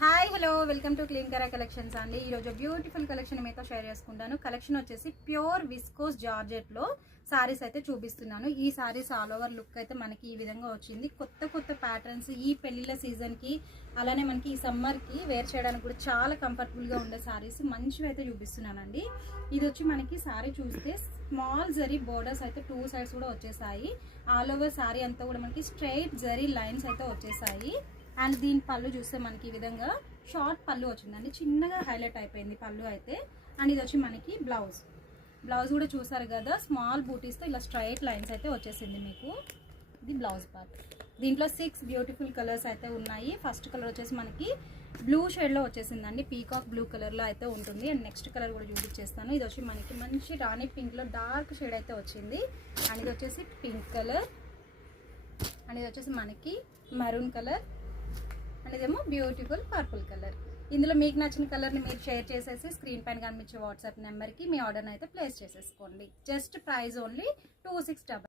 Hi hello welcome to క్లీన్ కరా collections అండి. ఈరోజు బ్యూటిఫుల్ కలెక్షన్ మీతో షేర్ చేసుకుంటాను. కలెక్షన్ వచ్చేసి ప్యూర్ విస్కోస్ జార్జెట్లో సారీస్ అయితే చూపిస్తున్నాను. ఈ సారీస్ ఆల్ ఓవర్ లుక్ అయితే మనకి ఈ విధంగా వచ్చింది. కొత్త కొత్త ప్యాటర్న్స్ ఈ పెళ్లిళ్ళ సీజన్కి అలానే మనకి ఈ సమ్మర్కి వేర్ చేయడానికి కూడా చాలా కంఫర్టబుల్గా ఉండే సారీస్ మంచివి అయితే చూపిస్తున్నానండి. ఇది వచ్చి మనకి సారీ చూస్తే స్మాల్ జరీ బోర్డర్స్ అయితే 2 సైడ్స్ కూడా వచ్చేసాయి. ఆల్ ఓవర్ సారీ అంతా కూడా మనకి స్ట్రైట్ జరీ లైన్స్ అయితే వచ్చేసాయి. అండ్ దీని పళ్ళు చూస్తే మనకి ఈ విధంగా షార్ట్ పళ్ళు వచ్చిందండి, చిన్నగా హైలైట్ అయిపోయింది పళ్ళు అయితే. అండ్ ఇది వచ్చి మనకి బ్లౌజ్ కూడా చూసారు కదా, స్మాల్ బూటీస్తో ఇలా స్ట్రైట్ లైన్స్ అయితే వచ్చేసింది మీకు. ఇది బ్లౌజ్ పార్ట్. దీంట్లో 6 బ్యూటిఫుల్ కలర్స్ అయితే ఉన్నాయి. ఫస్ట్ కలర్ వచ్చేసి మనకి బ్లూ షేడ్లో వచ్చేసిందండి, పీకాక్ బ్లూ కలర్లో అయితే ఉంటుంది. అండ్ నెక్స్ట్ కలర్ కూడా చూపించేస్తాను. ఇది వచ్చి మనకి మంచి రాణి పింక్లో డార్క్ షేడ్ అయితే వచ్చింది. అండ్ ఇది వచ్చేసి పింక్ కలర్. అండ్ ఇది వచ్చేసి మనకి మరూన్ కలర్. అండ్ ఇదేమో బ్యూటిఫుల్ పర్పుల్ కలర్. ఇందులో మీకు నచ్చిన కలర్ని మీరు షేర్ చేసేసి స్క్రీన్ పైన కనిపించే వాట్సాప్ నెంబర్కి మీ ఆర్డర్ని అయితే ప్లేస్ చేసేసుకోండి. Just price only 2699.